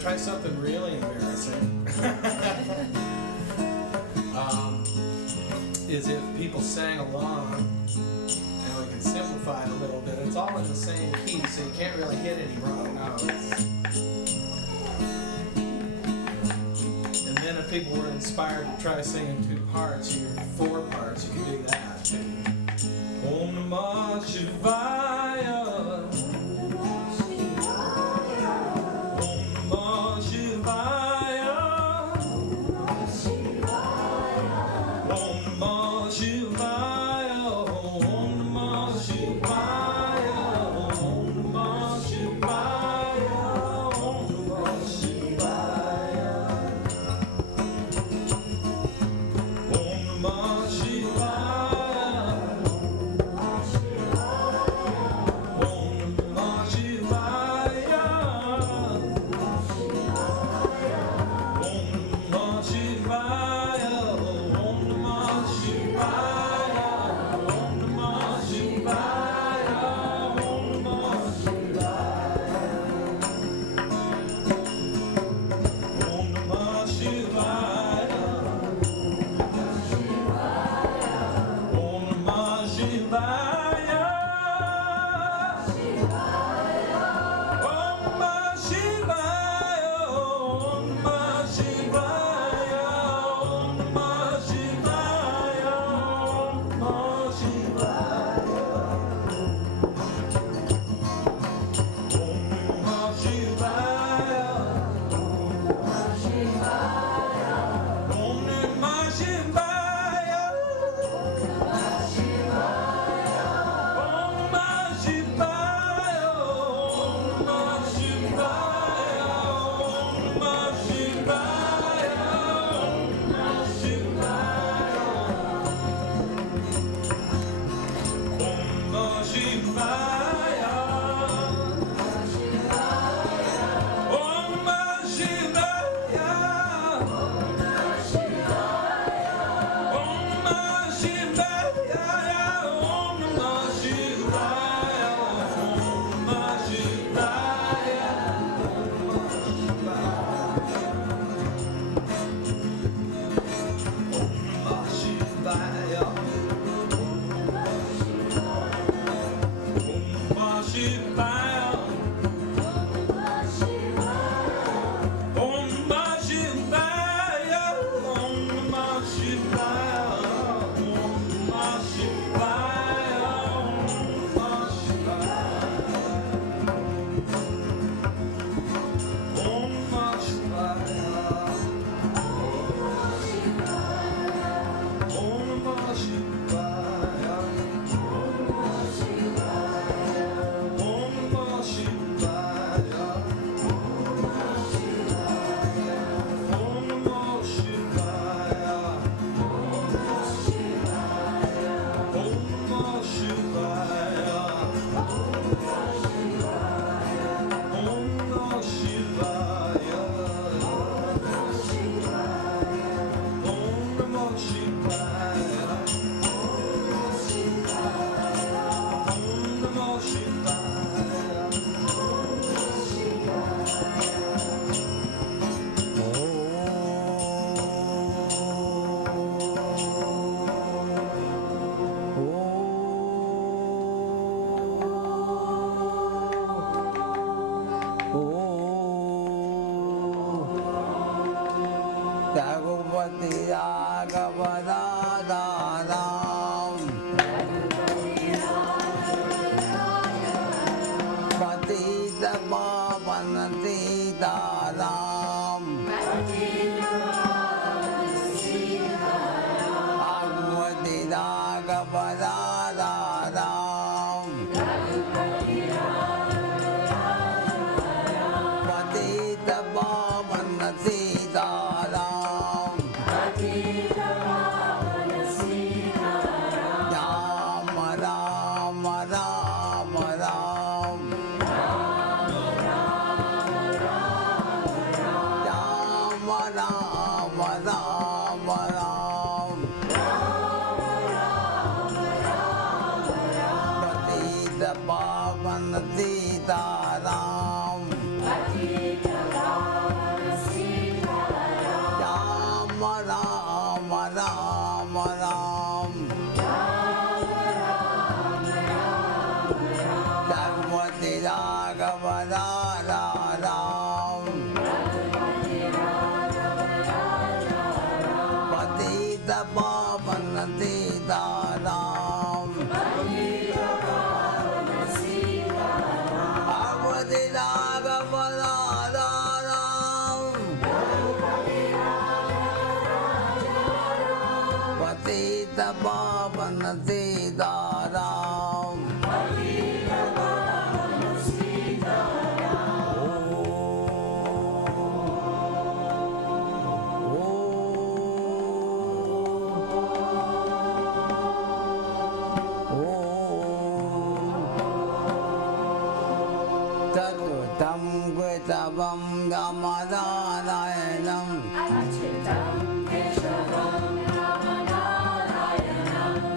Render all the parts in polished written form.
Try something really embarrassing. Is if people sang along, and we can simplify it a little bit. It's all in the same key, so you can't really hit any wrong notes. And then if people were inspired to try singing 2 parts or 4 parts, you can do that too. Om Namah Shivaya.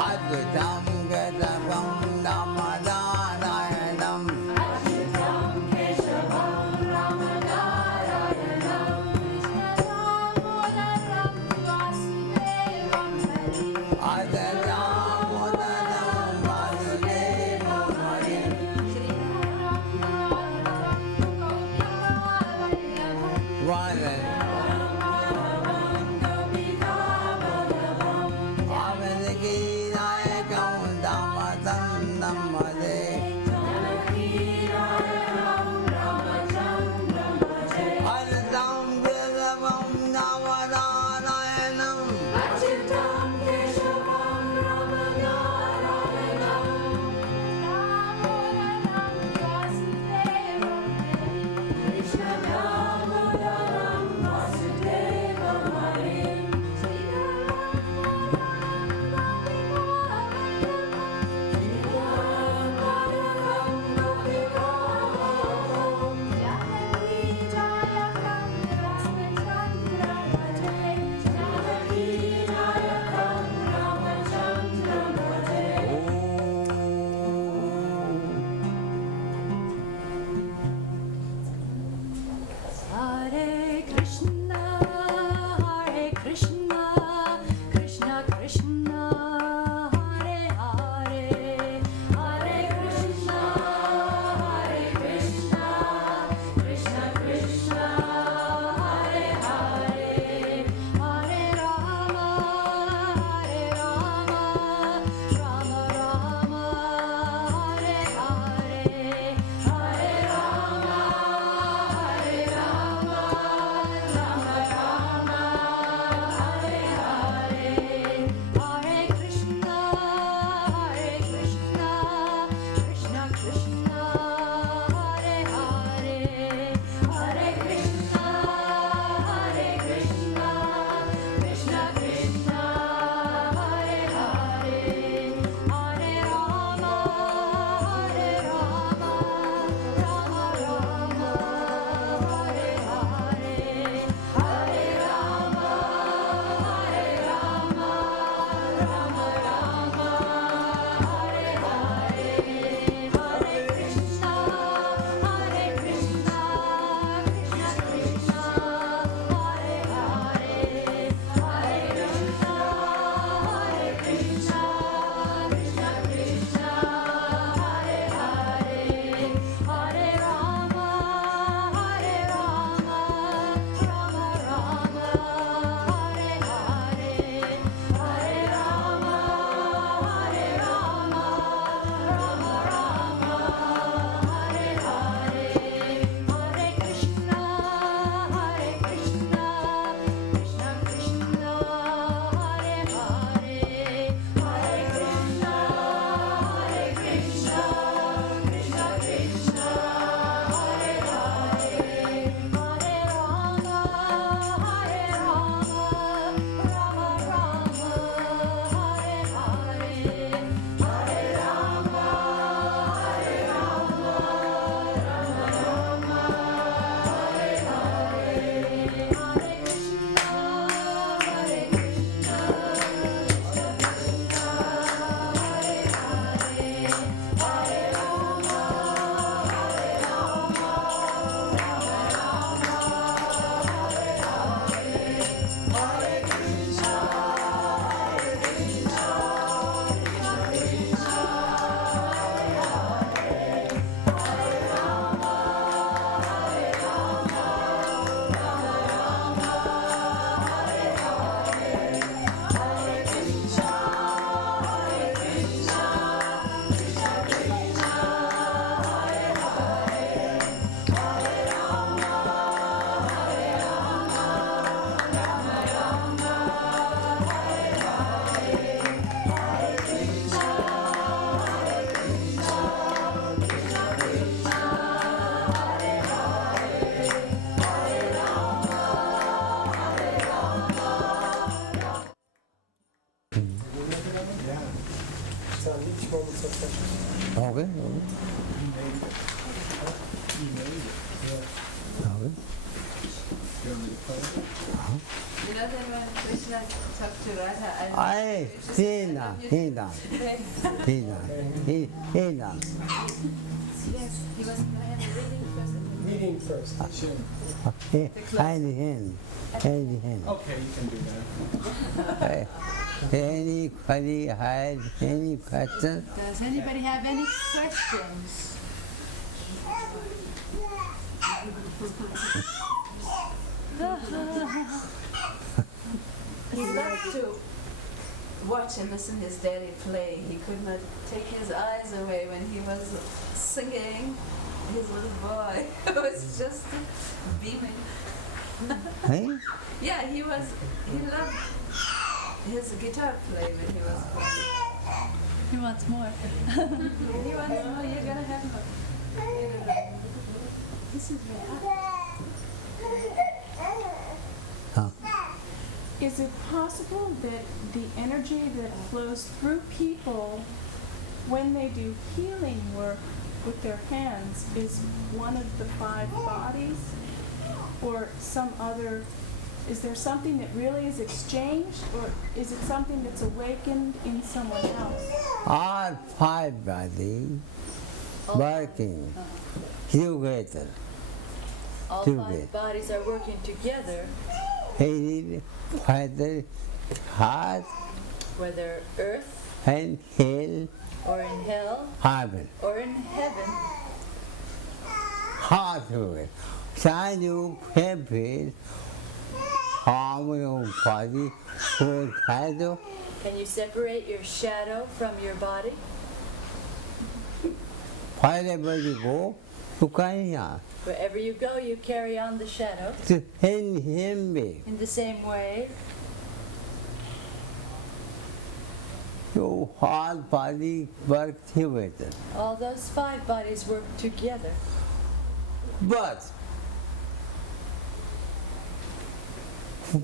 Adhutam Getavam focus on each moment of pressure. Okay. You know that when Krishna talked to Radha, yes, he was going to have a reading first. Reading first. Hand. Okay, you can do that. Anybody had any questions? Does anybody have any questions? He loved to watch and listen to his daddy play. He could not take his eyes away when he was singing. His little boy was just beaming. Hey? Yeah, he loved his guitar playing when he was playing. He wants more. He wants more, you're gonna have more. This is Is it possible that the energy that flows through people when they do healing work with their hands is one of the 5 bodies? Or some other, is there something that really is exchanged, or is it something that's awakened in someone else? All 5 bodies working together. All 5 bodies are working together, Whether heart whether earth and hell, or in hell heaven, or in heaven. heart together. Can you prepare harm your body for shadow? Can you separate your shadow from your body? Wherever you go, you can Wherever you go, you carry on the shadow. to end him be. In the same way, Your whole body work together. all those 5 bodies work together. But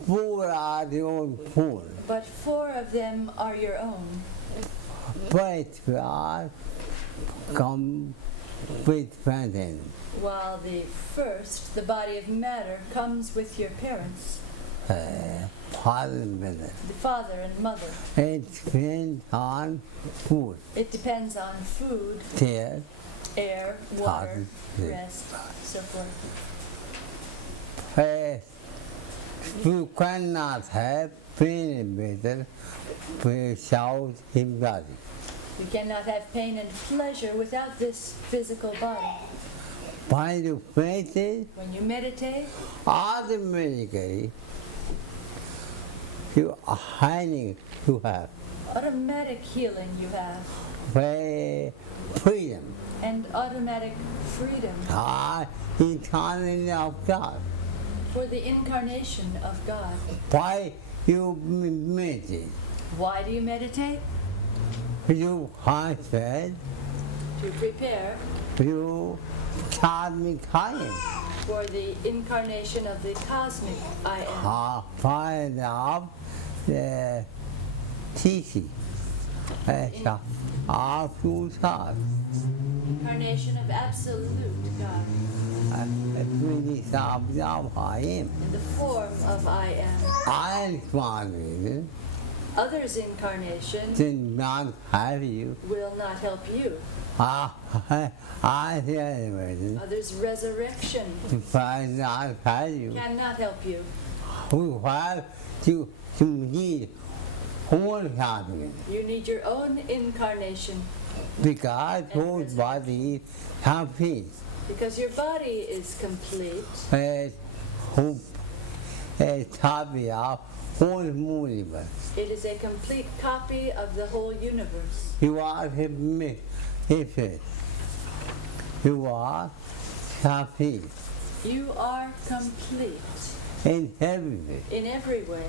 4 are your own. But 4 of them are your own. But we are come with present. While the first, the body of matter, comes with your parents, Father and mother. the father and mother. It depends on food. It depends on food, There, air, water, Father. rest, so forth. you cannot have pain better without him body. You cannot have pain and pleasure without this physical body. When you meditate, When you meditate, automatically you are hiding to have automatic healing you have, freedom. and automatic freedom Eternally of God. for the incarnation of God. Why you meditate? Why do you meditate? You concentrate, To prepare you cosmic time. for the incarnation of the cosmic I am. Find out the teaching. Absolute God. Incarnation of absolute God. In the form of I am. Others' incarnation Did not have you. will not help you. Others' resurrection Find not have you. cannot help you. Who have to need whole happiness. You need your own incarnation Because whole body have peace. because your body is complete. Who copy of whole universe. It is a complete copy of the whole universe. You are him. You are happy You are complete in everything. in every way.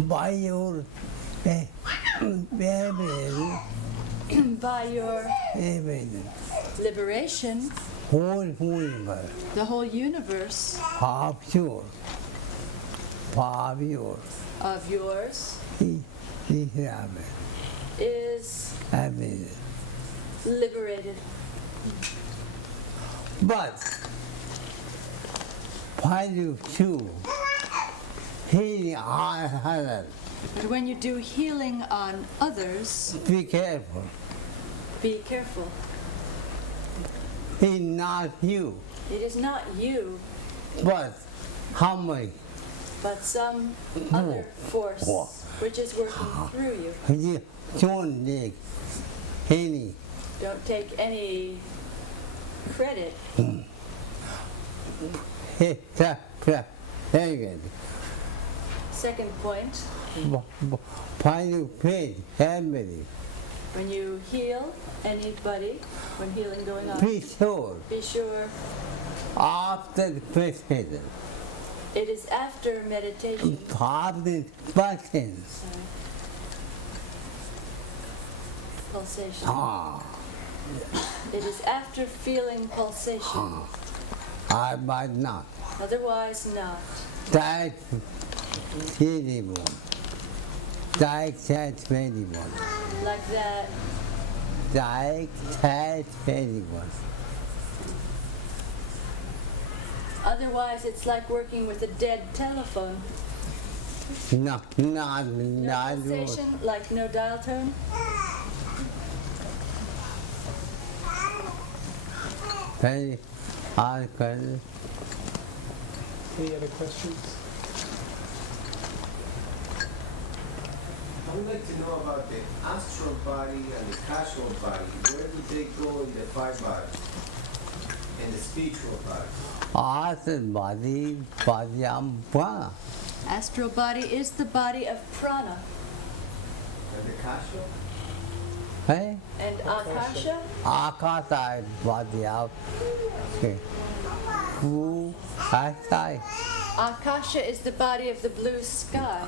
By your By your liberation, whole universe the whole universe are pure. of yours is liberated. But why you choose healing on others? But when you do healing on others, Be careful. be careful. It's not you, It is not you, but how many? but some other force which is working through you. You don't need any. Don't take any credit. Second point, Why you pay everybody? when you heal anybody, when healing going on, Be sure be sure after the president, it is after meditation. after the vaccines. Pulsation. Ah, It is after feeling pulsation. I might not. Otherwise not. That anyone. That anyone. Like that. That anyone. Otherwise it's like working with a dead telephone. No, No not pulsation, like no dial tone. very hard. Any other questions? I would like to know about the astral body and the casual body. Where do they go in the five bodies? And the spiritual body? Astral body, prana. Astral body is the body of prana. And the casual? Hey? And akasha Akasa body of blue sky. Akasha is the body of the blue sky.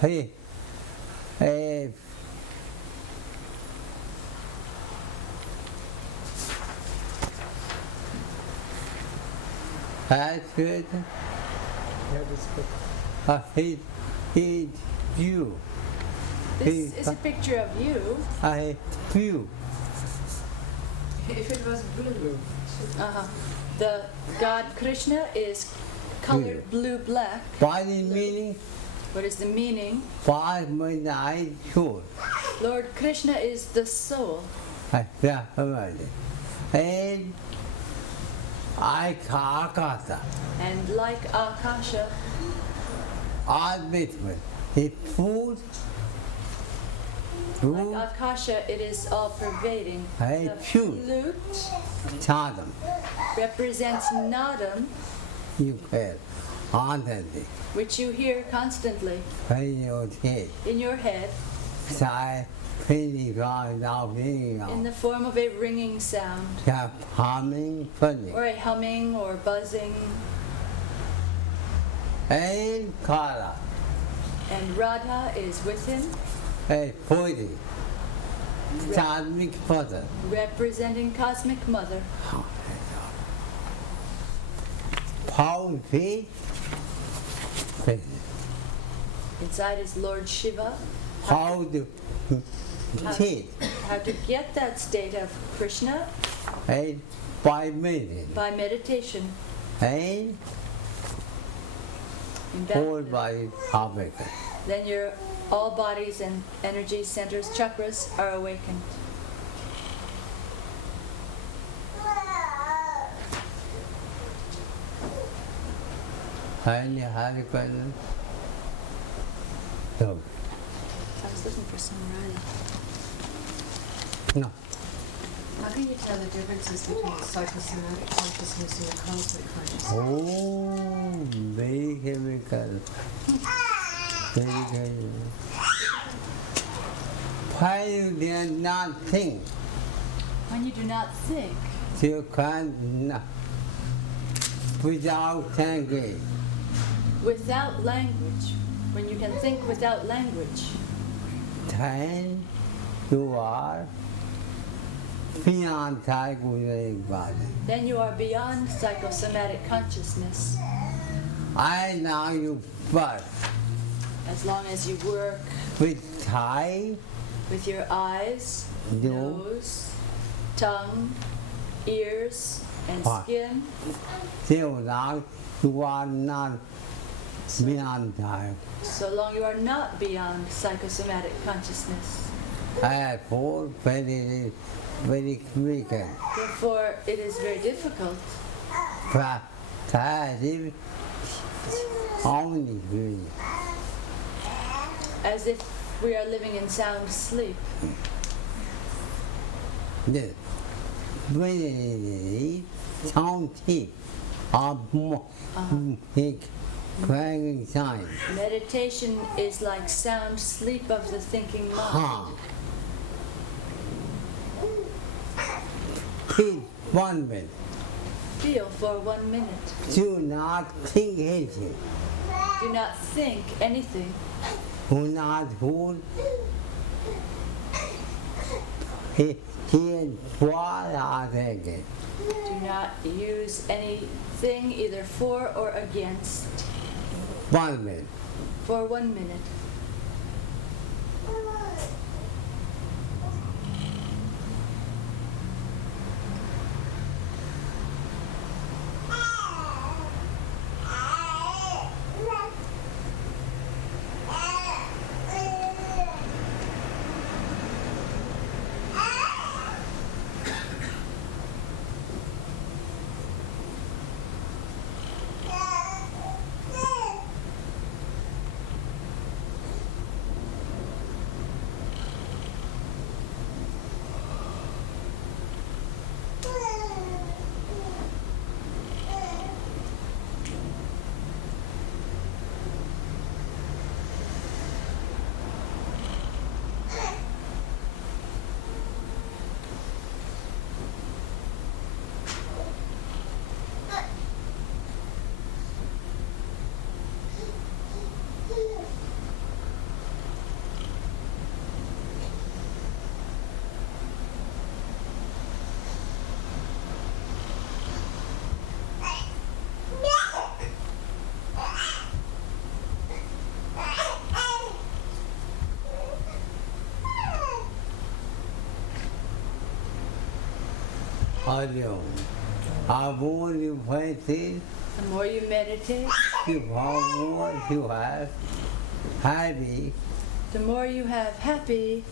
Hey, hey. That's good. Yeah, this book. He, you. This is a picture of you. I feel. If it was blue. Uh-huh. The God Krishna is colored blue-black. Body meaning, What is the meaning? body meaning I should. Lord Krishna is the soul. Yeah, and I Akasa. And like Akasha, Admitment. It's food. Food. like Akasha, it is all-pervading. I The choose. flute Chadam. represents nadam, You can. Honesty. which you hear constantly When you take. in your head Side. Feeling God now feeling in out. the form of a ringing sound, Yeah, humming, funny. or a humming or buzzing. And Kala. And Radha is with him, A 40. Cosmic father. representing Cosmic Mother. Pound feet. Inside is Lord Shiva. How to teeth. How to get that state of Krishna? And 5 minutes. By meditation. And In that, whole body awakened. then your all bodies and energy centers, chakras, are awakened. And Harikan. No. I was looking for some Radha. No. How can you tell the differences between psychosomatic consciousness and the cosmic consciousness? Oh, very chemical. Very chemical. Why you did not think? When you do not think, You can't not. Without thinking. without language, when you can think without language, Then you are beyond psychosomatic body. then you are beyond psychosomatic consciousness. I know you first As long as you work with Thai, with your eyes, nose, tongue, ears, and What? skin, still now you are not beyond Thai. so long you are not beyond psychosomatic consciousness. Therefore, very, very quick. Therefore, it is very difficult Practice only free. as if we are living in sound sleep. This very county of more big crying sign. Meditation is like sound sleep of the thinking mind. Keep 1 minute. Feel for 1 minute. Do not think anything. Do not think anything. Do not hold. Hear what I think. Do not use anything either for or against 1 minute. for 1 minute. Audio. I want you practice. The more you meditate, The more you have happy, the more you have happy,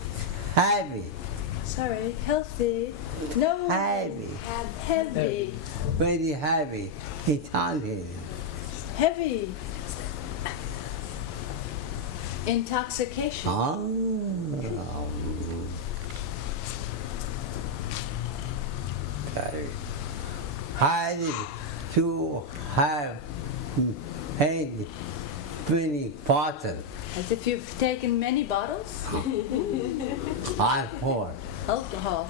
healthy, no, happy, heavy, very happy, eternity. heavy, intoxication. Okay. Happy to have had many bottles. As if you've taken many bottles, Alcohol. alcohol.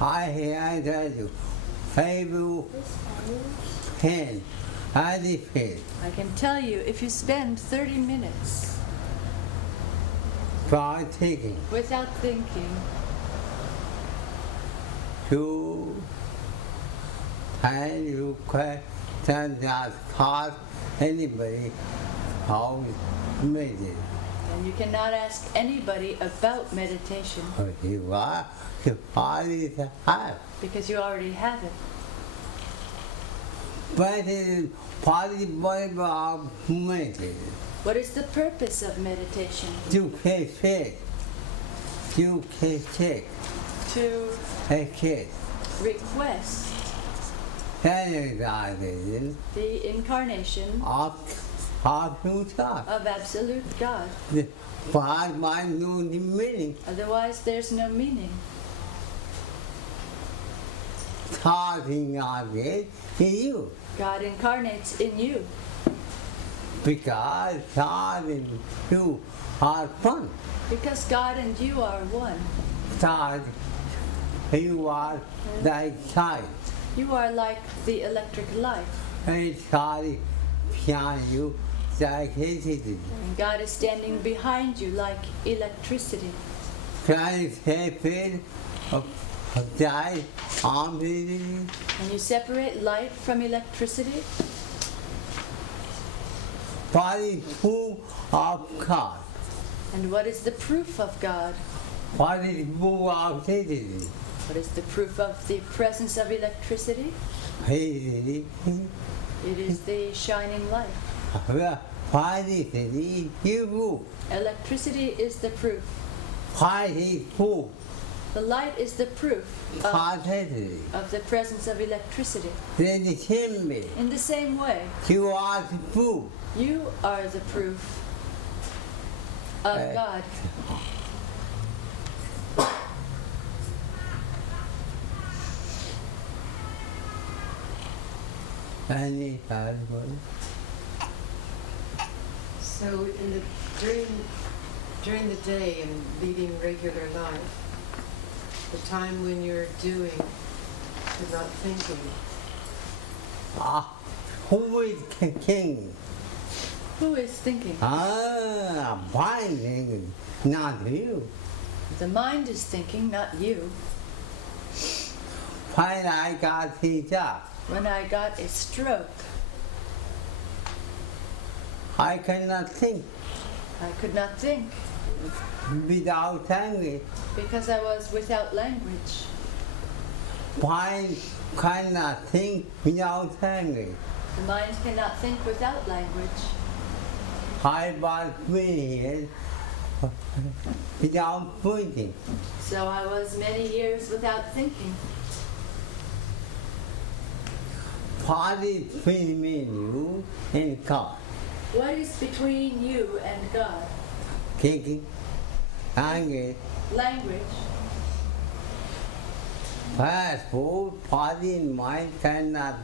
I tell you, have you can happy I can tell you, if you spend 30 minutes by taking without thinking, to and you can just ask anybody how meditate. and you cannot ask anybody about meditation You are the body have. because you already have it. But it is body of meditation. What is the purpose of meditation? You can take. You can take. To Take it. request Energization the incarnation of you talk. of absolute God. The body mind no meaning. Otherwise, there's no meaning. Talking of it in you. God incarnates in you Because God and you are one. because God and you are one. God, you are like child. You are like the electric light, And God behind you like electricity. and God is standing behind you like electricity. Can you separate light from electricity? Can you separate light from electricity? What is proof of God? And what is the proof of God? What is proof of electricity? What is the proof of the presence of electricity? Electricity. It is the shining light. What is the proof? Electricity is the proof. What is proof? The light is the proof What electricity? of the presence of electricity. Then the same way, In the same way, you are the proof. you are the proof of God. Any husband? So during the day and leading regular life, the time when you're doing but not thinking, Who is king? Who is thinking? Mind thinking, not you. The mind is thinking, not you. When I got hit up, When I got a stroke, I cannot think I could not think without thinking. because I was without language. Why cannot think without thinking? The mind cannot think without language. I was here without thinking. So I was many years without thinking. What is between you and God? What is between you and God? Thinking, thinking, Language. passport, body and mind cannot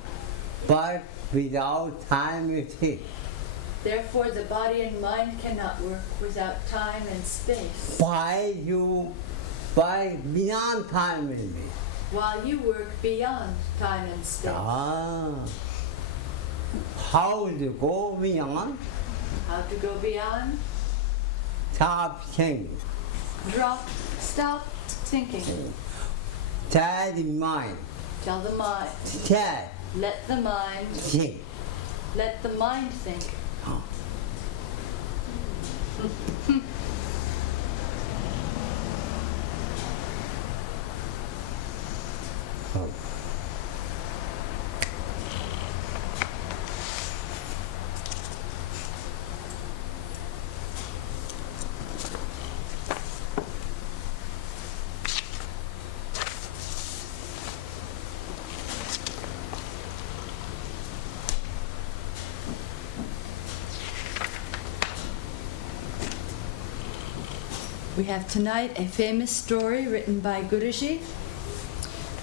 work without time and space. Therefore, the body and mind cannot work without time and space. Why you work beyond time and space? While you work beyond time and space. How to go beyond? How to go beyond? Stop thinking. Stop thinking. Tell the mind. Tell the mind. Tell. Let the mind. Think. Let the mind think. We have tonight a famous story written by Guruji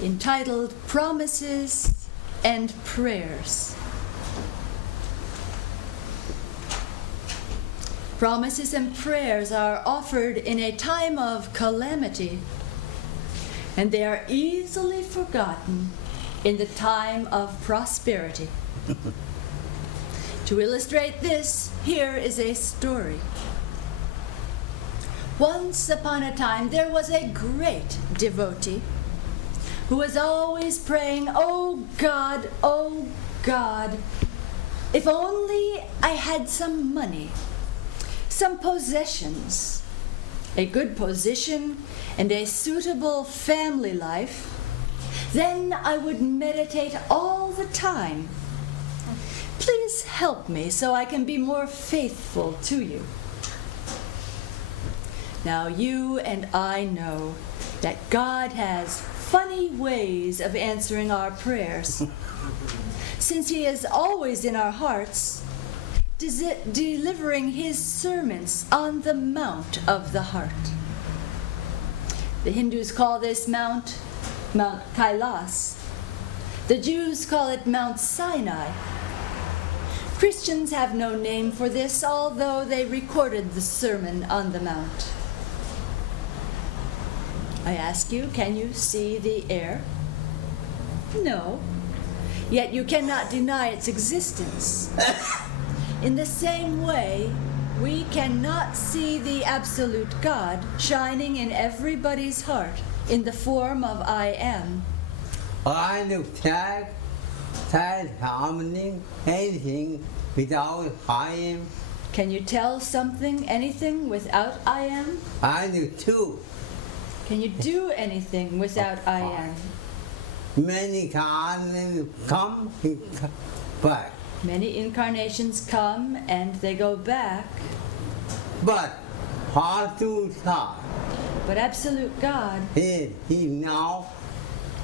entitled Promises and Prayers. Promises and prayers are offered in a time of calamity, and they are easily forgotten in the time of prosperity. To illustrate this, here is a story. Once upon a time, there was a great devotee who was always praying, oh God, if only I had some money, some possessions, a good position, and a suitable family life, then I would meditate all the time. Please help me so I can be more faithful to you. Now you and I know that God has funny ways of answering our prayers, since He is always in our hearts, delivering His sermons on the Mount of the Heart. The Hindus call this Mount Kailas. The Jews call it Mount Sinai. Christians have no name for this, although they recorded the Sermon on the Mount. I ask you, can you see the air? No. Yet you cannot deny its existence. In the same way, we cannot see the absolute God shining in everybody's heart in the form of I am. I look at harmony, anything without I am. Can you tell something, anything without I am? I do too. Can you do anything without I am? Many times come back. Many incarnations come and they go back, But hard to start. but absolute God He now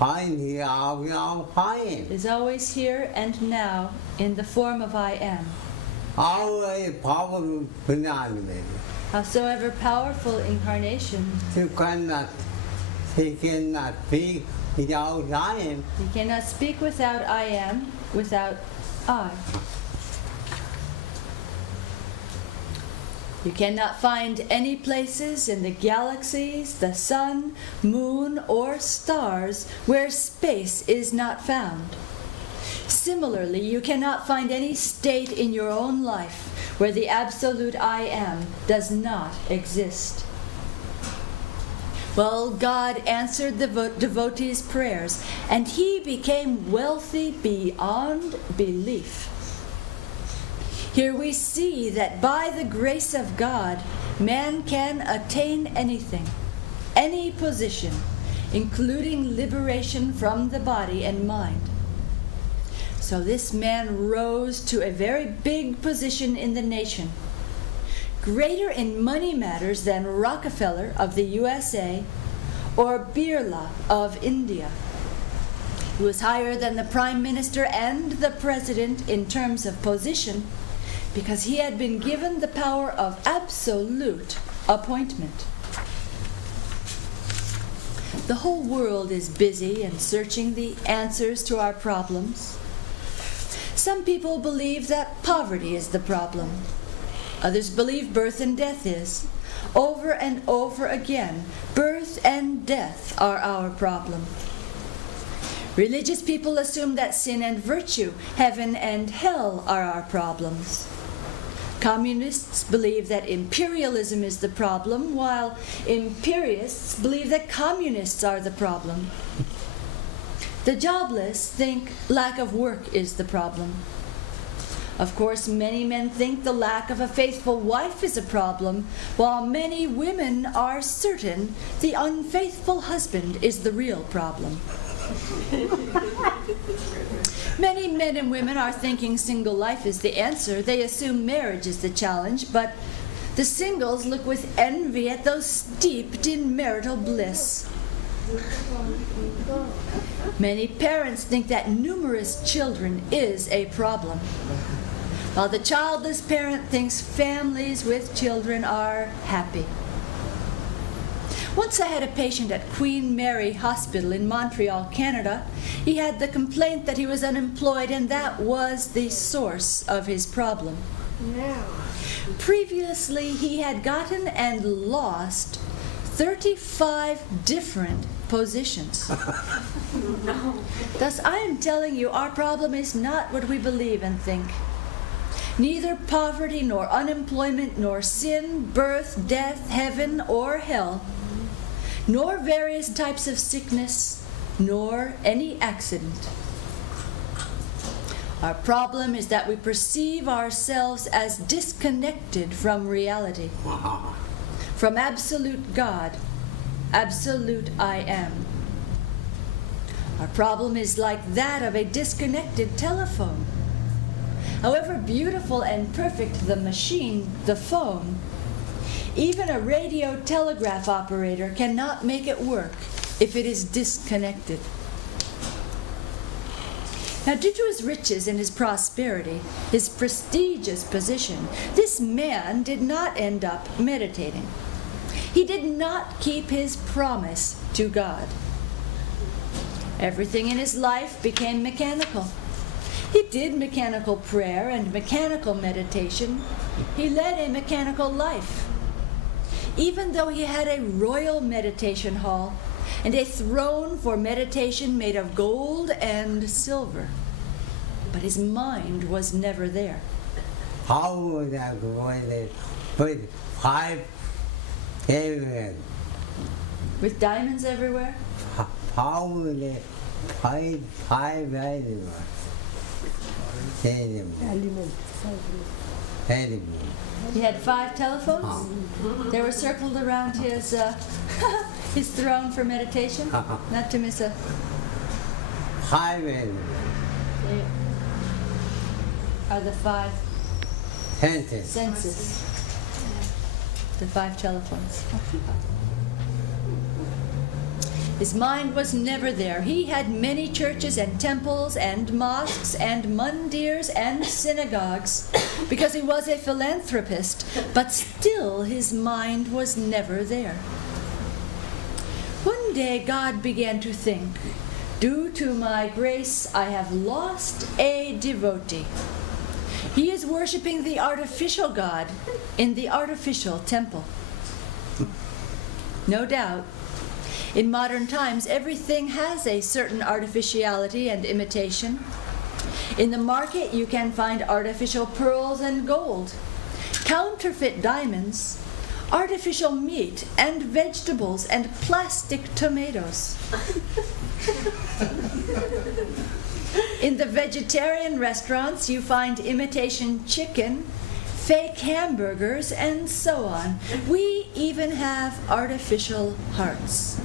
I am. is always here and now in the form of I am. Always powerful phenomenon. Howsoever powerful incarnation, He cannot speak without I am. he cannot speak without I am, without I. You cannot find any places in the galaxies, the sun, moon, or stars where space is not found. Similarly, you cannot find any state in your own life where the absolute I am does not exist. Well, God answered the devotees' prayers, and he became wealthy beyond belief. Here we see that by the grace of God, man can attain anything, any position, including liberation from the body and mind. So this man rose to a very big position in the nation, greater in money matters than Rockefeller of the USA or Birla of India. He was higher than the Prime Minister and the President in terms of position because he had been given the power of absolute appointment. The whole world is busy and searching the answers to our problems. Some people believe that poverty is the problem. Others believe birth and death is. Over and over again, birth and death are our problem. Religious people assume that sin and virtue, heaven and hell are our problems. Communists believe that imperialism is the problem, while imperialists believe that communists are the problem. The jobless think lack of work is the problem. Of course, many men think the lack of a faithful wife is a problem, while many women are certain the unfaithful husband is the real problem. Many men and women are thinking single life is the answer. They assume marriage is the challenge, but the singles look with envy at those steeped in marital bliss. Many parents think that numerous children is a problem, while the childless parent thinks families with children are happy. Once I had a patient at Queen Mary Hospital in Montreal, Canada. He had the complaint that he was unemployed, and that was the source of his problem. Previously, he had gotten and lost 35 different positions. Thus, I am telling you, our problem is not what we believe and think. Neither poverty, nor unemployment, nor sin, birth, death, heaven, or hell, nor various types of sickness, nor any accident. Our problem is that we perceive ourselves as disconnected from reality, from absolute God, absolute I am. Our problem is like that of a disconnected telephone. However beautiful and perfect the machine, the phone, even a radio telegraph operator cannot make it work if it is disconnected. Now, due to his riches and his prosperity, his prestigious position, this man did not end up meditating. He did not keep his promise to God. Everything in his life became mechanical. He did mechanical prayer and mechanical meditation. He led a mechanical life. Even though he had a royal meditation hall and a throne for meditation made of gold and silver, but his mind was never there. how would I go in there with 5 everywhere? With diamonds everywhere? How would I find 5 animals? Animals. He had 5 telephones? They were circled around his his throne for meditation? Not to miss a... 5 animals. They are the 5 Senses. senses. The 5 telephones. His mind was never there. He had many churches and temples and mosques and mandirs and synagogues because he was a philanthropist, but still his mind was never there. One day God began to think, due to my grace, I have lost a devotee. He is worshiping the artificial God in the artificial temple. No doubt, in modern times, everything has a certain artificiality and imitation. In the market, you can find artificial pearls and gold, counterfeit diamonds, artificial meat and vegetables, and plastic tomatoes. In the vegetarian restaurants, you find imitation chicken, fake hamburgers, and so on. We even have artificial hearts.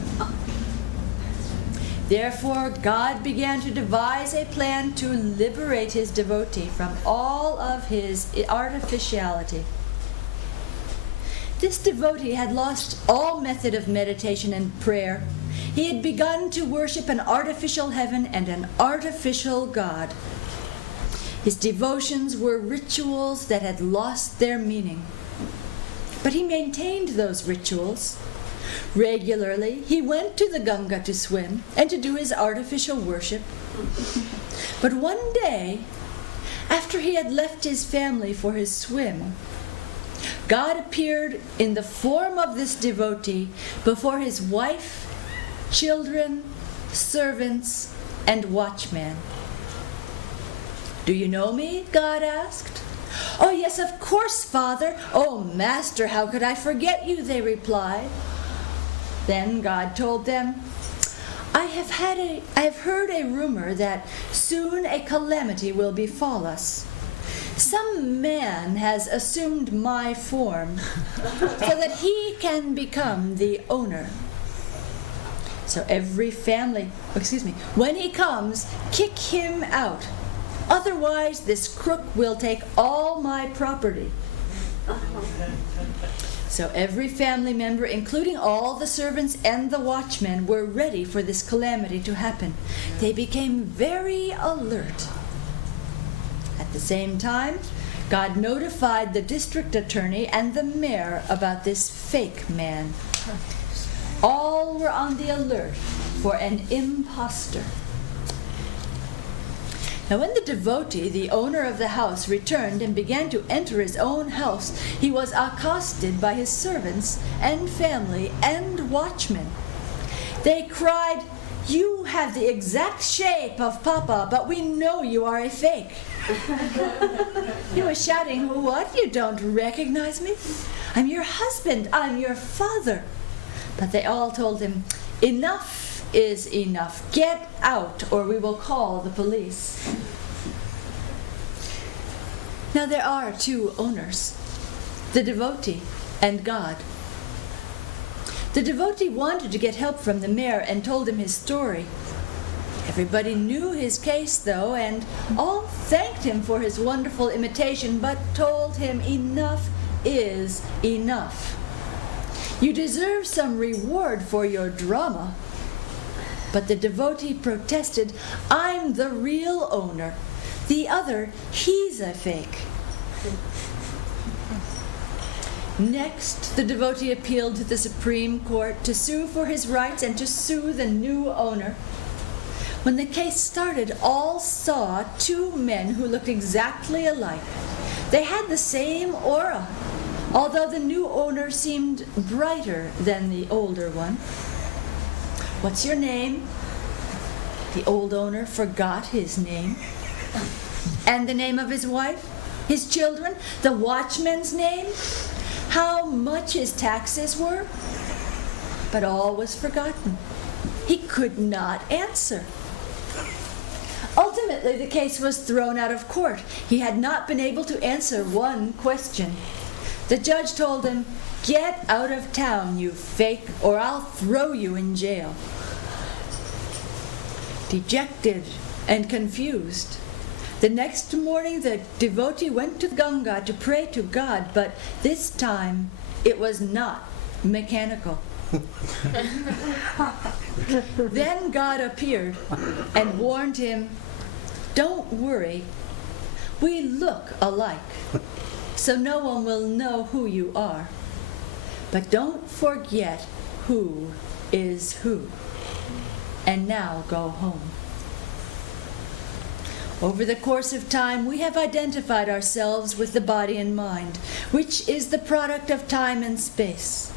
Therefore, God began to devise a plan to liberate his devotee from all of his artificiality. This devotee had lost all method of meditation and prayer. He had begun to worship an artificial heaven and an artificial God. His devotions were rituals that had lost their meaning. But he maintained those rituals. Regularly, he went to the Ganga to swim and to do his artificial worship. But one day, after he had left his family for his swim, God appeared in the form of this devotee before his wife, children, servants, and watchmen. "Do you know me?" God asked. "Oh, yes, of course, Father." "Oh, Master, how could I forget you?" they replied. Then God told them, I have heard a rumor that soon a calamity will befall us. Some man has assumed my form so that he can become the owner. So when he comes, kick him out. Otherwise, this crook will take all my property. So every family member, including all the servants and the watchmen, were ready for this calamity to happen. They became very alert. At the same time, God notified the district attorney and the mayor about this fake man. All were on the alert for an impostor. Now when the devotee, the owner of the house, returned and began to enter his own house, he was accosted by his servants and family and watchmen. They cried, "You have the exact shape of Papa, but we know you are a fake." He was shouting, "What? You don't recognize me? I'm your husband. I'm your father." But they all told him, "Enough is enough. Get out, or we will call the police." Now there are 2 owners, the devotee and God. The devotee wanted to get help from the mayor and told him his story. Everybody knew his case, though, and all thanked him for his wonderful imitation, but told him enough is enough. You deserve some reward for your drama. But the devotee protested, "I'm the real owner. The other, he's a fake." Next, the devotee appealed to the Supreme Court to sue for his rights and to sue the new owner. When the case started, all saw 2 men who looked exactly alike. They had the same aura, although the new owner seemed brighter than the older one. "What's your name?" The old owner forgot his name. "And the name of his wife?" his children, the watchman's name, how much his taxes were? But all was forgotten. He could not answer. Ultimately, the case was thrown out of court. He had not been able to answer one question. The judge told him, "Get out of town, you fake, or I'll throw you in jail." Dejected and confused, the next morning the devotee went to Ganga to pray to God, but this time it was not mechanical. Then God appeared and warned him, "Don't worry, we look alike, so no one will know who you are. But don't forget who is who. And now go home." Over the course of time, we have identified ourselves with the body and mind, which is the product of time and space.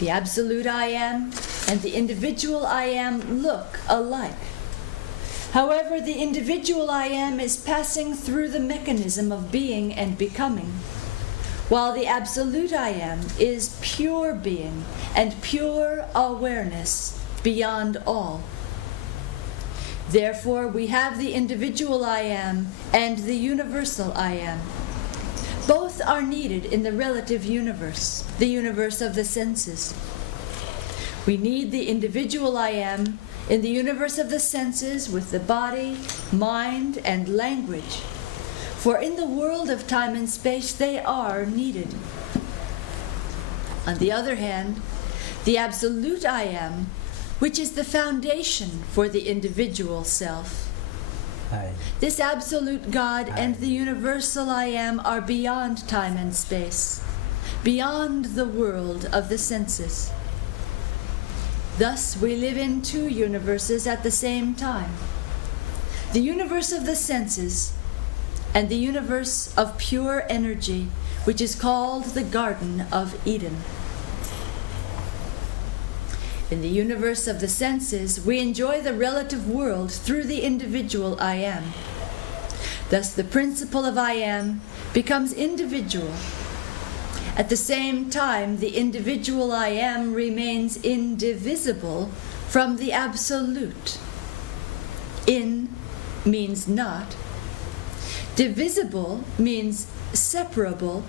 The absolute I am and the individual I am look alike. However, the individual I am is passing through the mechanism of being and becoming, while the absolute I am is pure being and pure awareness beyond all. Therefore, we have the individual I am and the universal I am. Both are needed in the relative universe, the universe of the senses. We need the individual I am in the universe of the senses with the body, mind, and language. For in the world of time and space, they are needed. On the other hand, the absolute I am, which is the foundation for the individual self, this absolute God and the universal I am are beyond time and space, beyond the world of the senses. Thus, we live in two universes at the same time: the universe of the senses and the universe of pure energy, which is called the Garden of Eden. In the universe of the senses, we enjoy the relative world through the individual I am. Thus, the principle of I am becomes individual. At the same time, the individual I am remains indivisible from the absolute. In means not. Divisible means separable.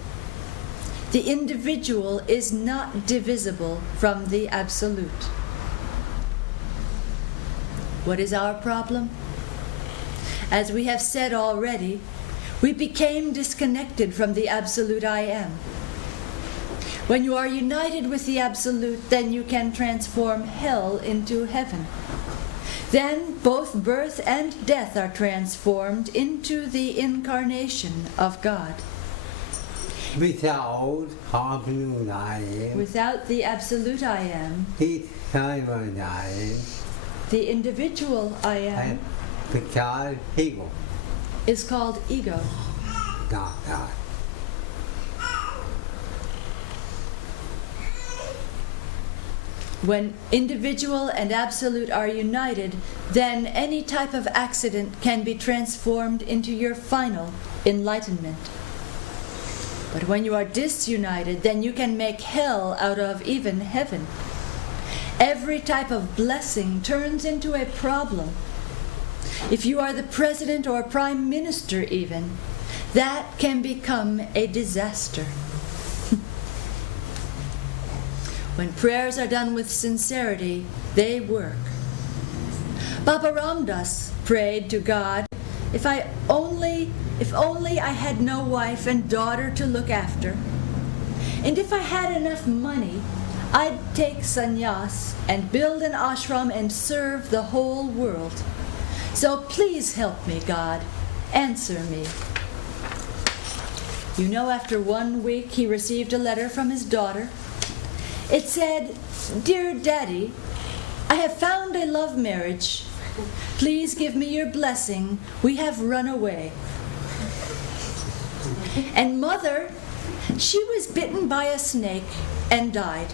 The individual is not divisible from the absolute. What is our problem? As we have said already, we became disconnected from the absolute I am. When you are united with the absolute, then you can transform hell into heaven. Then both birth and death are transformed into the incarnation of God. Without absolute I am, Without the absolute I am, eternal I am, the individual I am because ego, is called ego. not God. When individual and absolute are united, then any type of accident can be transformed into your final enlightenment. But when you are disunited, then you can make hell out of even heaven. Every type of blessing turns into a problem. If you are the president or prime minister even, that can become a disaster. When prayers are done with sincerity, they work. Bhagavandas prayed to God, if only I had no wife and daughter to look after, and if I had enough money, I'd take sannyas and build an ashram and serve the whole world. So please help me, God. Answer me. You know, after 1 week, he received a letter from his daughter. It said, "Dear Daddy, I have found a love marriage. Please give me your blessing. We have run away." And Mother, she was bitten by a snake and died.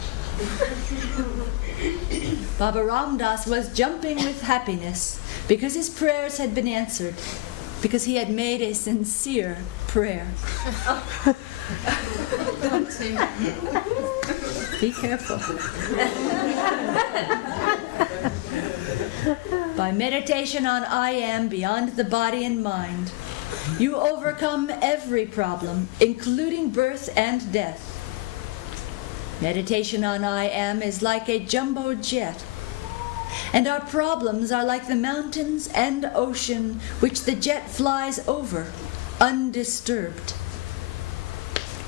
Baba Ramdas was jumping with happiness because his prayers had been answered. because he had made a sincere prayer. Be careful. By meditation on I Am beyond the body and mind, you overcome every problem, including birth and death. Meditation on I Am is like a jumbo jet, and our problems are like the mountains and ocean which the jet flies over, undisturbed.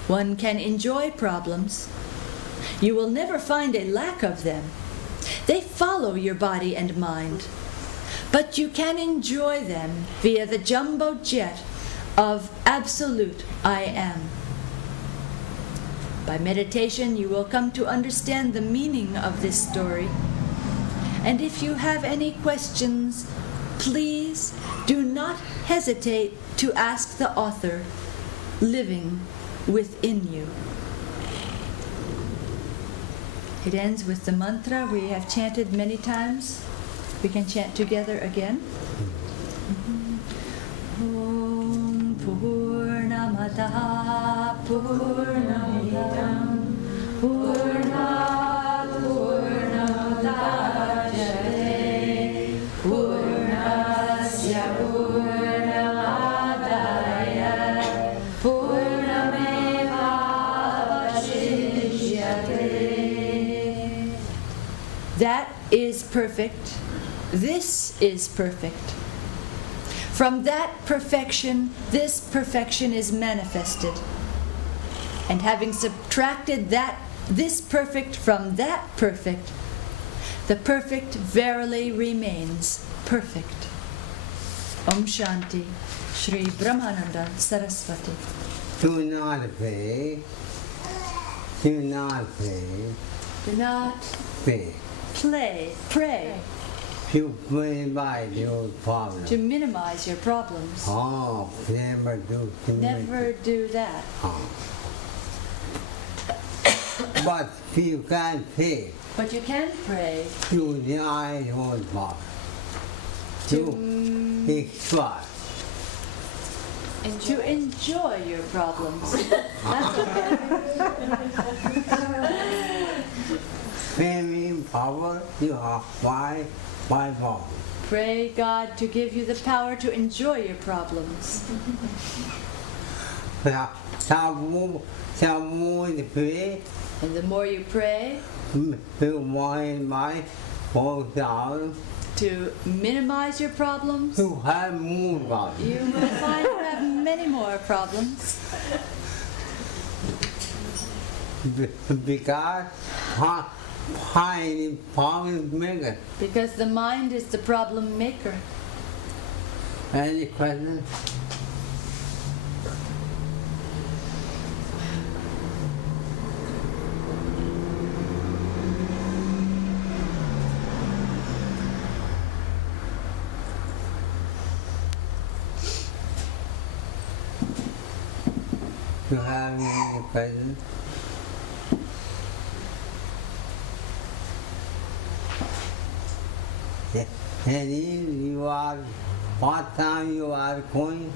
One can enjoy problems. You will never find a lack of them. They follow your body and mind. But you can enjoy them via the jumbo jet of absolute I Am. By meditation, you will come to understand the meaning of this story. And if you have any questions, please do not hesitate to ask the author living within you. It ends with the mantra we have chanted many times. We can chant together again. Om Purnamada Purnamidam Purnat Purnamudachyate Purnasya Purnamadaya Purnameva Vashishyate. That is perfect. This is perfect. From that perfection, this perfection is manifested. And having subtracted this perfect from that perfect, the perfect verily remains perfect. Om Shanti, Shri Brahmananda Sarasvati. Do not pay. Do not pay. Do not Pay. pray You minimize your problem. to minimize your problems. Oh, never do. Never do that. Oh. But you can't pay. But you can pray You deny your problem. You express. to enjoy your problems. That's okay. Fame, power, you have my problem. Pray God to give you the power to enjoy your problems. Some pray, And the more you pray my fall down, to minimize your problems, to have more problems. you will find you have many more problems. Because finding problem maker. Because the mind is the problem maker. Any questions? Do you have any questions? Any you are, what time you are going?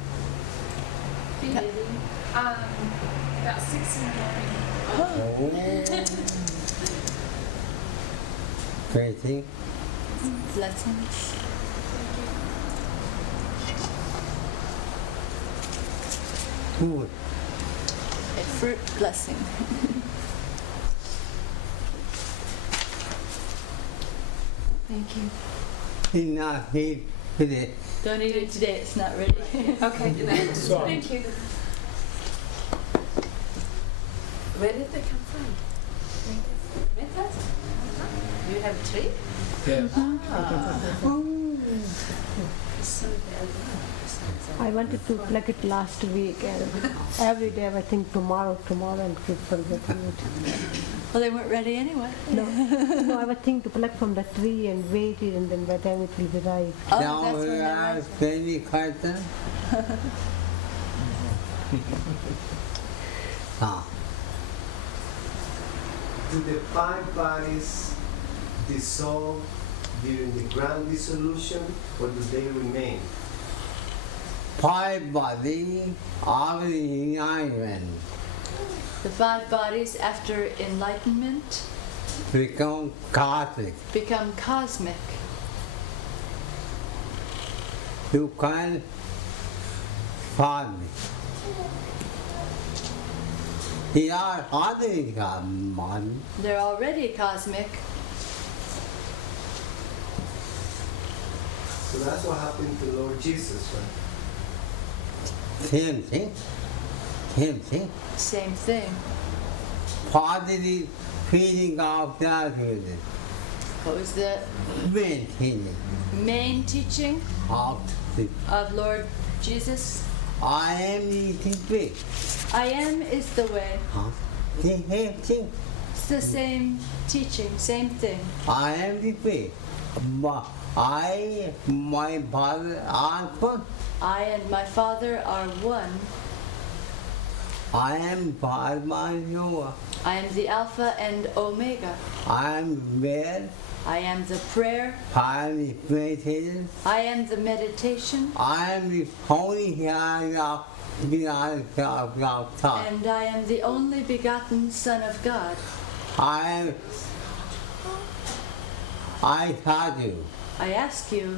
About 6 in the morning. Oh. Great thing. Blessings. Good. A fruit blessing. Thank you. Enough heat today. Don't eat it today, it's not ready. Okay. Thank you. Where did they come from? Memphis? You have a tree? Yes. So I wanted to pluck it last week, and every day I think tomorrow, and keep forgetting it. Well, they weren't ready anyway. No, I would think to pluck from the tree and wait it, and then by the time it will be ripe. Oh, Now that's we when are they're very curtain. Do the 5 bodies dissolve during the grand dissolution, or do they remain? 5 bodies of the enlightenment The 5 bodies after enlightenment become cosmic. become cosmic. You can find me. They are already cosmic. They're already cosmic. So that's what happened to Lord Jesus, right? Same thing. Same thing. Same thing. Positive feeling of gratitude. What was the Maintaining main teaching of the of Lord Jesus? I am the way. I am is the way. The same thing. It's the same teaching, same thing. I am the way. I, my father are one. I and my Father are one. I am Paramahansa. I am the Alpha and Omega. I am where I am the prayer. I am the meditation. I am the meditation. I am the holy hearing of God. And I am the only begotten Son of God. I taught you. I ask you,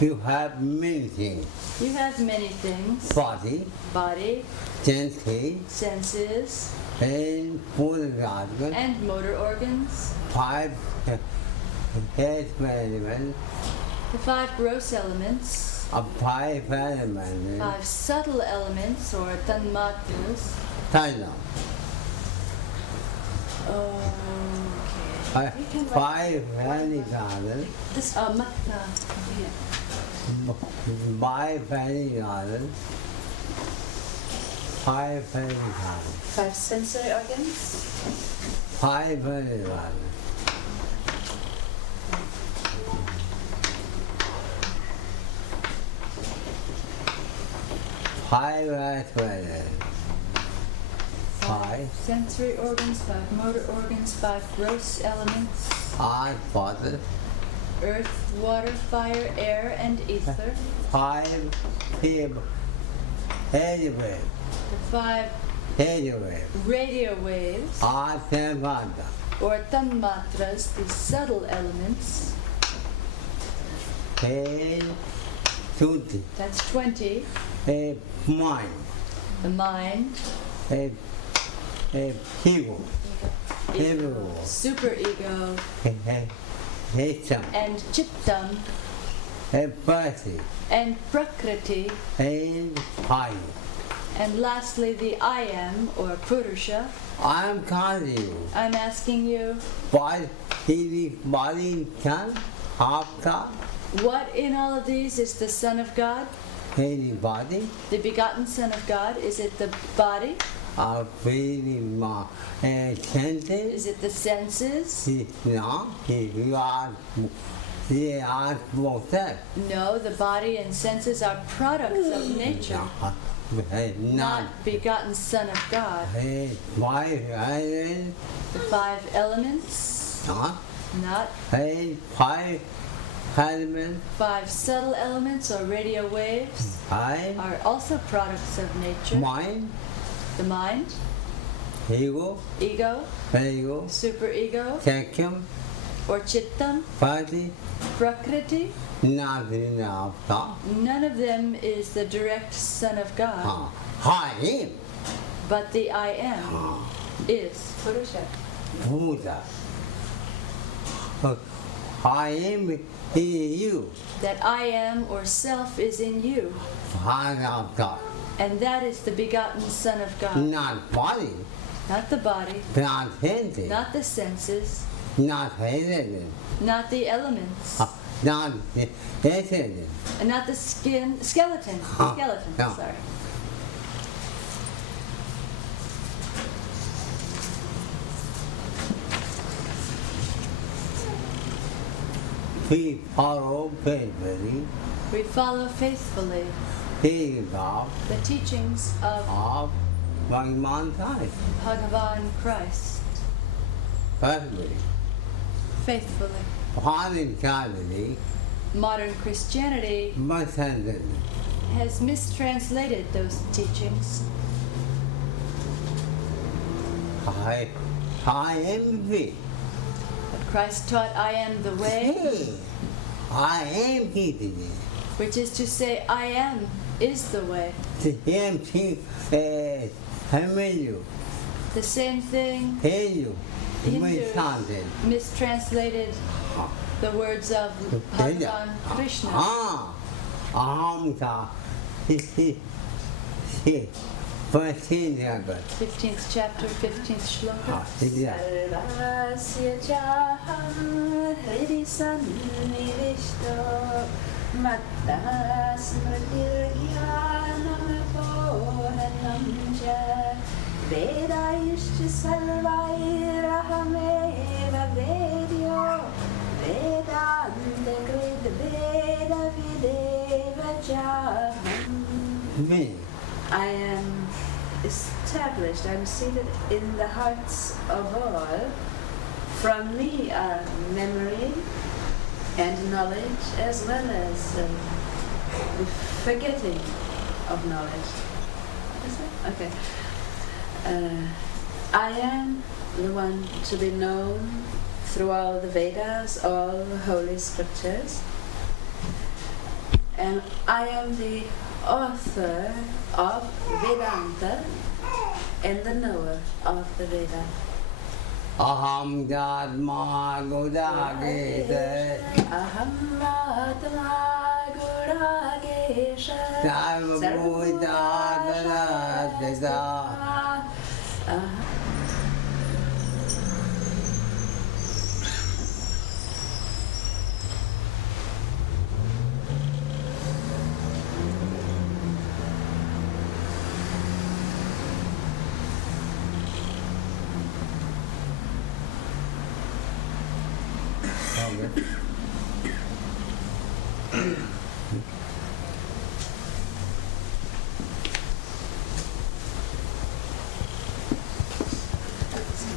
You have many things. you have many things: Body, body, senses, senses, and food organs, and motor organs, 5 head elements, the 5 gross elements, 5 elements, 5 subtle elements or tanmatras. China. Okay. You can write 5 elements, this. Matta. Yeah. 5 elements, 5 elements, 5 sensory organs. 5 elements. 5 elements. 5 sensory organs, 5 motor organs, 5 gross elements: are water, earth, water, fire, air, and ether. 5 anyway, The 5 anyway, radio waves are Samvada. or tanmatras, the subtle elements. 10, 20, That's 20. a mind, The mind, a ego, ego, superego, system, and chittam, a body, and prakriti, and I. and lastly the I am or purusha. I am calling you. I'm asking you, What is body can after what in all of these is the Son of God? anybody? The begotten Son of God? Is it the body? Are feeling my senses? Is it the senses? No, you are both that. No, the body and senses are products of nature, not begotten Son of God. Why The 5 elements, not? not 5 elements, 5 subtle elements or radio waves, 5 are also products of nature. mind, The mind, ego, ego, ego, superego, second, or chittam, body, prakriti. not enough. None of them is the direct Son of God, I am but the I am is. Purusha. Buddha. I am in you, That I am or self is in you, Father of God. and that is the begotten Son of God. Not body, Not the body, not senses, not the senses, not hesitant, not the elements, not hesitant. and not the skeleton. Skeleton, no. sorry. We follow faithfully We follow faithfully the the teachings of Bhagavandas. Bhagavan Christ. Faithfully. Faithfully. Modern Christianity Modern Christianity must sentence. has mistranslated those teachings. I am the But Christ taught, I am the way, Hey, I am the which is to say, I am is the way. The same thing as Hindu. The same thing Hindu. Hindus mistranslated the words of Bhagavan Krishna. Aham ka. 15th chapter, 15th shloka. Sarvasya chaham hridi sannivishto matta smritirgyanam pohanam cha vedayishcha sarvairahameva vedyo vedanta krid veda videva chaham. I am established, I'm seated in the hearts of all. From me are memory and knowledge, as well as the forgetting of knowledge. Is it? Okay. I am the one to be known through all the Vedas, all the holy scriptures. And I am the author of Vedanta and the knower of the Veda. Aham Dharma Gudagesha Aham Atma Guragesha Sarvabhuta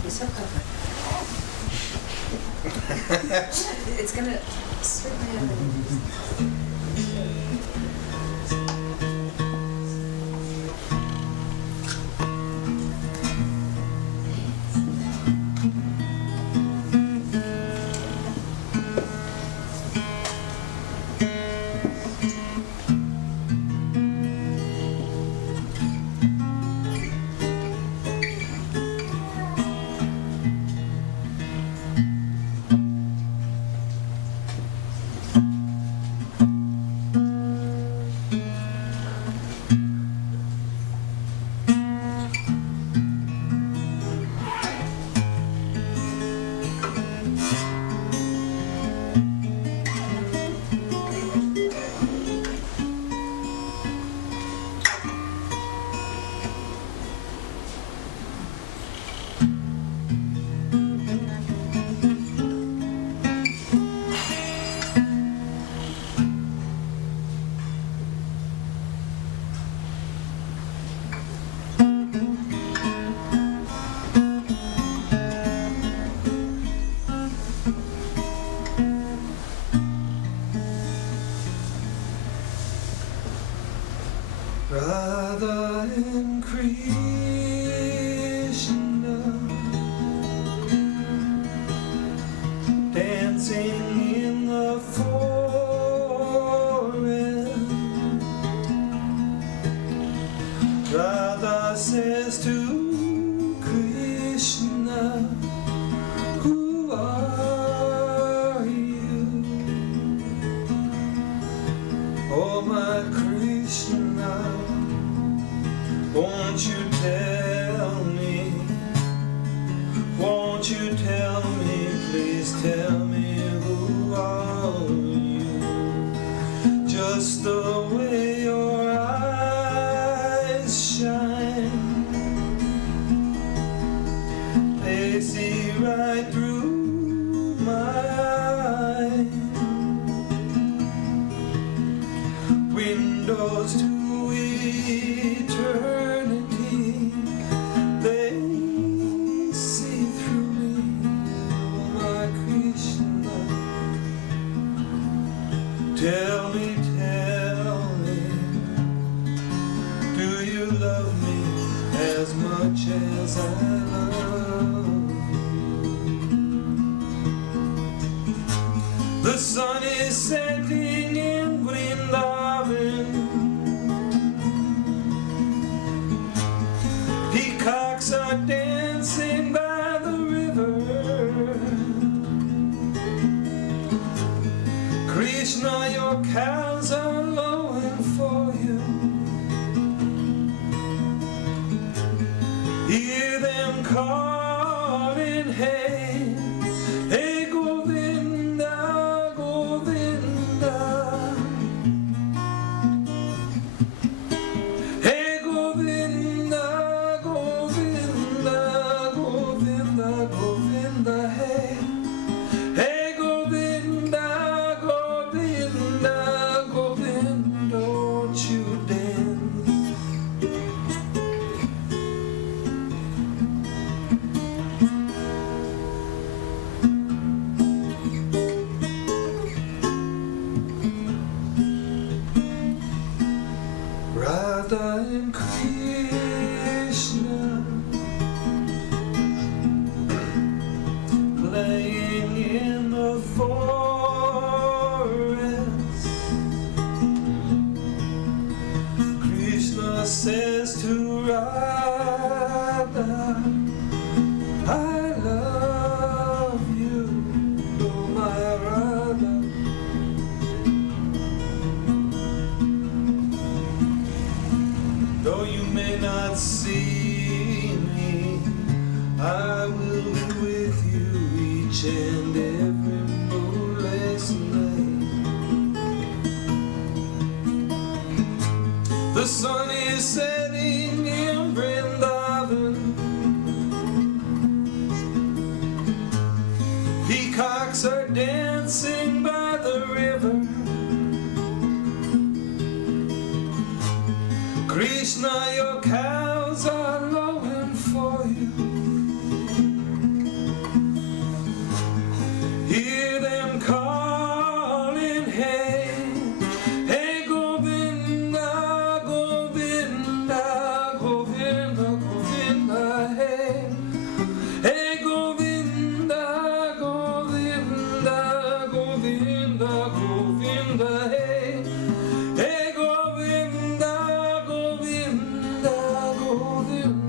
So covered. It's gonna slip my hand. Radha and Krishna dancing in the forest. Radha says to Krishna, who are you? Oh my Krishna, won't you tell me? Won't you tell me? Please tell me, who are you? Just the way your eyes shine, they see right through my eyes. Windows to eternity, they see through me, oh my Krishna. Tell me, are longing for you. Hear them calling, hey, hey Govinda, Govinda. Hey Govinda, Govinda, Govinda, Govinda, hey. Hey Govinda, Govinda, Govinda, don't you dance. Radha and Krishna playing in the forest. Krishna says to Radha, I love you, oh my Radha. Though you may not see me, I will be with you each and every moonless night. The sun is setting in Vrindavan. Peacocks are dancing by the river. Krishna, your cows are longing for you. Hear them calling, hey, hey Govinda, Govinda, Govinda, Govinda, hey, hey Govinda, Govinda, Govinda, Govinda, hey, hey Govinda, Govinda, Govinda.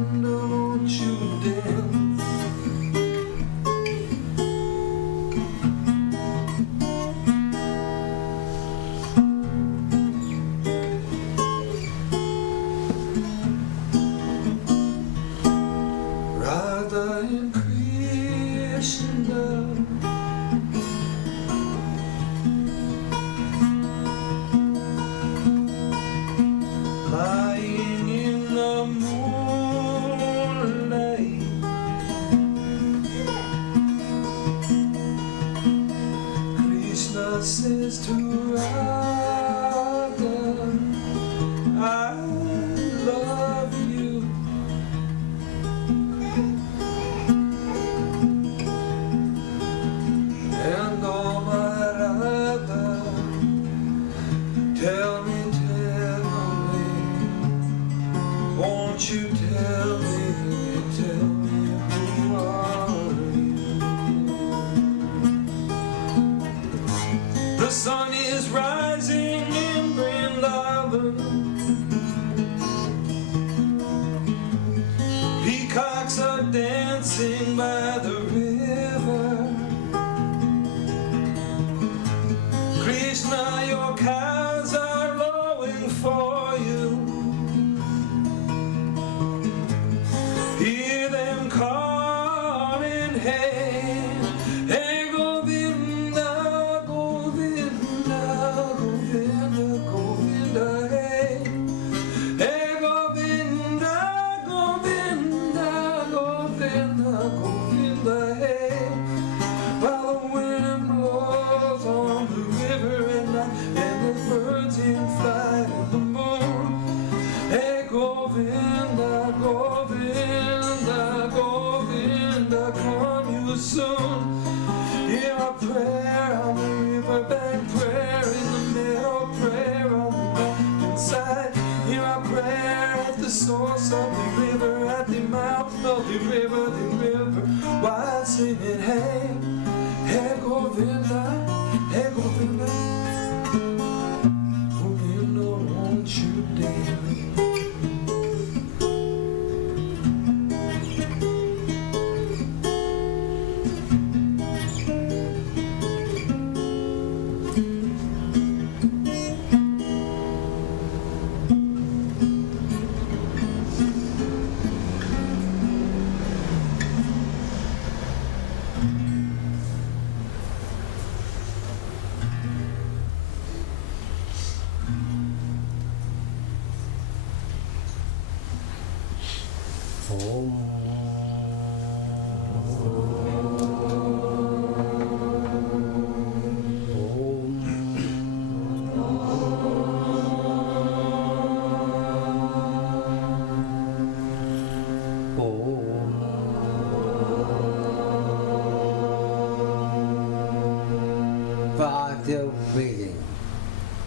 Watch your breathing.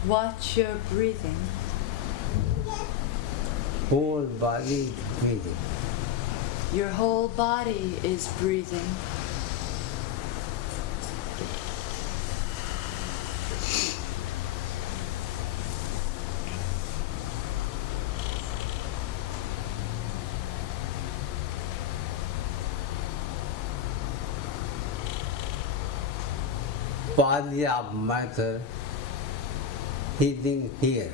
Watch your breathing. Whole body is breathing. Your whole body is breathing. Body of matter sitting here,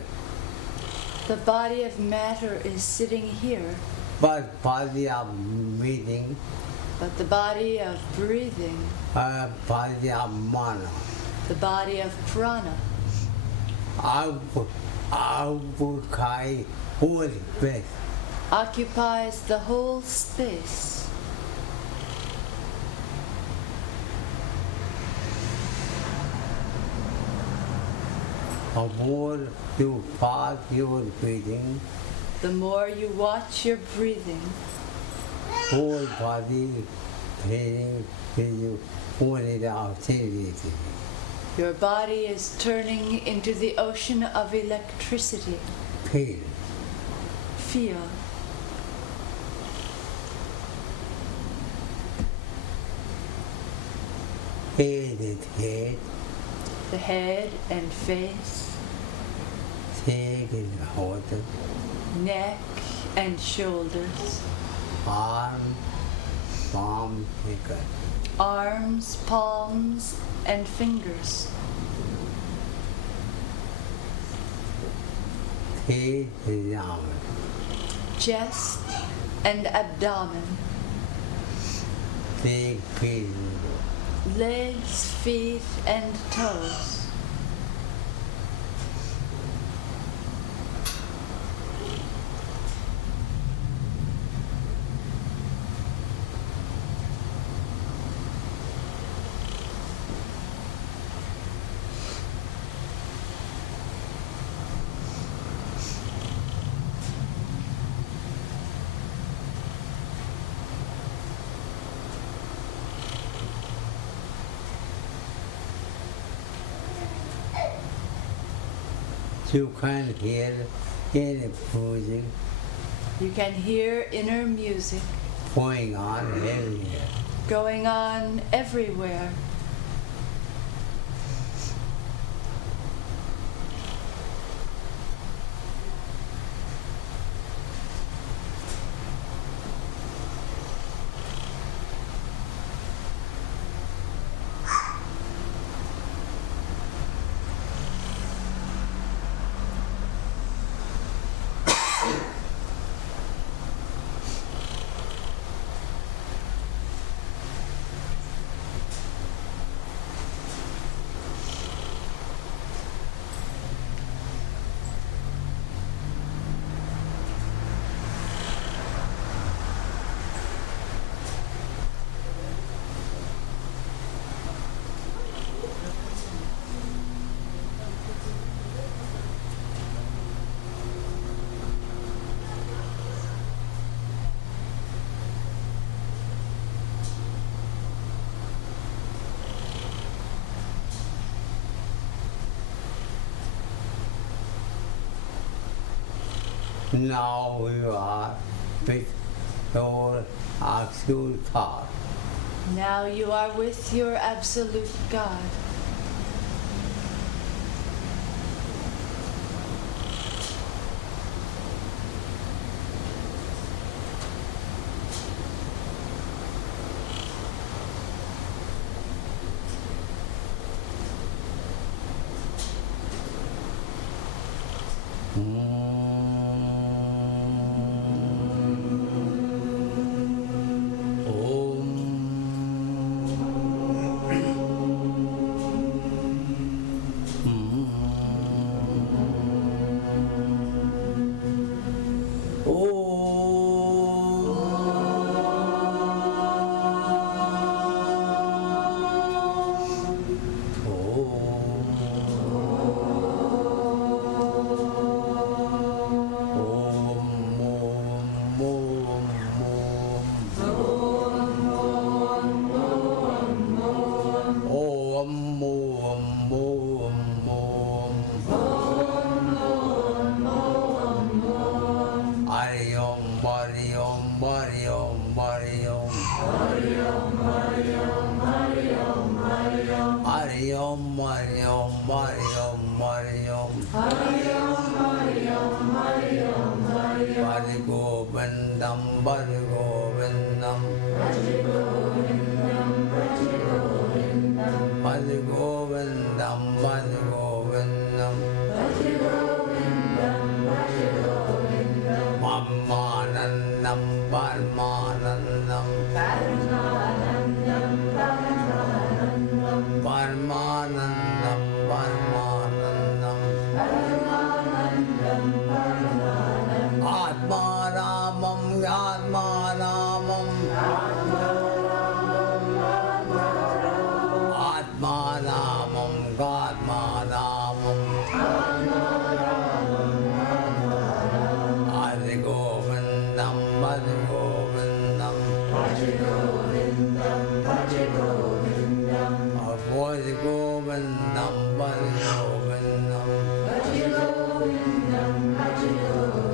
The body of matter is sitting here, but body of breathing, but the body of breathing, body of mana, the body of prana, occupy whole space. occupies the whole space. The more you pass your breathing, The more you watch your breathing, whole body breathing only the activity. your body is turning into the ocean of electricity. Feel. Feel. Head is head, The head and face, neck is heart, neck and shoulders, arm, palm, finger. arms, palms, and fingers, Head is arm, chest and abdomen, leg, feet, legs, feet, and toes. you can hear any music You can hear inner music going on everywhere. going on everywhere. Now you are with your absolute God. Now you are with your absolute God. Bhaja Govindam, Bhaja Govindam, Bhaja Govindam, Bhaja Govindam, Bhaja Govindam, Bhaja Govindam, Bhaja Govindam, Paramanandam, Paramanandam, Paramanandam, Paramanandam, Paramanandam, Paramanandam, Paramanandam, Paramanandam, Atmaramam, Atmaramam, Atmaramam, Atmaramam, Adi Govindam, Adi Govindam, Adi Govindam, Adi Govindam, Adi Govindam, Adi Govindam, Adi Govindam, Adi Govindam.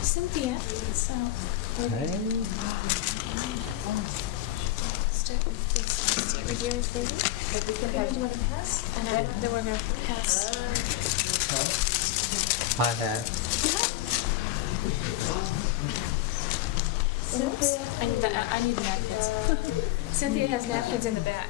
Cynthia, so start with this. Start with yours, baby. Do you want to pass? And then we're going to pass. I have. Oops. I need the napkins. Cynthia has napkins in the back.